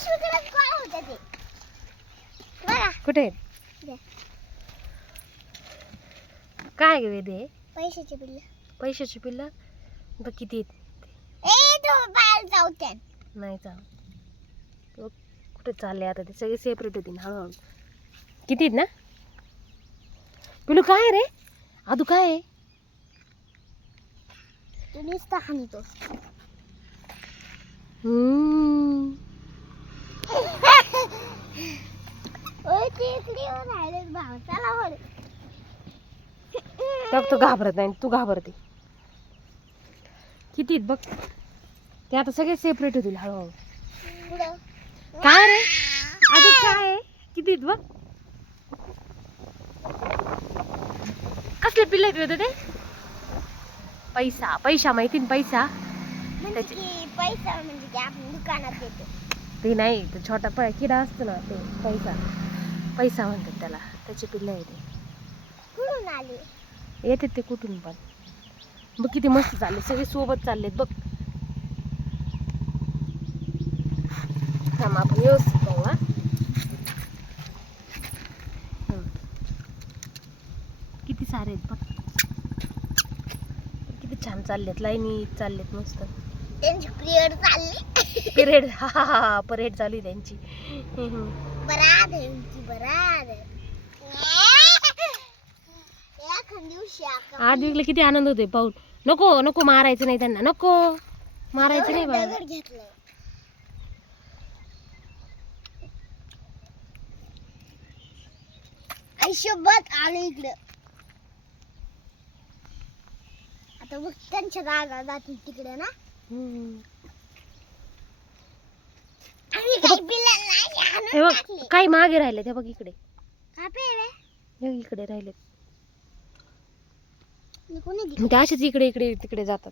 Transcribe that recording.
पिशवीकडे काय होतं ते बघा कुठे दे. काय ग वेदे? पैशाचे बिल पैशाची पिल्ल बघ किती आहेत. ए तो बाहेर जाऊ त्या नाही जा कुठे चालले आता ते सगळे सेपरेट होतील हळूहळू. किती आहेत ना पिलू? काय रे आदू काय आहे? तू नुसता हाणतो ओय ते इकडे येऊन राहिले भाव चला वर बघ तू घाबरत नाही तू घाबरते. किती आहेत बघ ते आता सगळे सेपरेट होतील हळूहळू. पुढं काय रे आदू काय आहे? किती आहेत बघ. कसले पिल्ले आहेत ते? पैसा पैसा माहिती ना पैसा? म्हणजे की पैसा म्हणजे की आपण दुकानात येतो ते नाही ते छोटा किडा असतो ना ते पैसा पैसा म्हणतात त्याला. त्याचे पिल्ले आहे ते. कुठून आले येते ते कुठून पण. बघ किती मस्त चालले सगळे सोबत चाललेत बघ. थांब आपण व्यवस्थित पाहू. हा किती सारे आहेत बघ. किती छान चाललेत लाईनी चाललेत मस्त. त्यांची पिरियड चालली पिरियड हा हा हा परेड चालू आहे त्यांची. बराद आहे उंची बराद एखाद दिवशी आठ दिवसला किती आनंद होते पाहून. नको नको मारायचं नाही त्यांना नको मारायचं नाही बाळा. दगड घेतलंय आयुष्यभर आलो इकडं. आता बघ त्यांच्या दादा जातील तिकडे ना आम्ही काही बिलं नाही हे आणून बघ टाकले काही मागे राहिले ते बघ इकडे. कापे रे हे इकडे राहिले मी कोणी दिली ते असेच इकडे इकडे तिकडे जातात.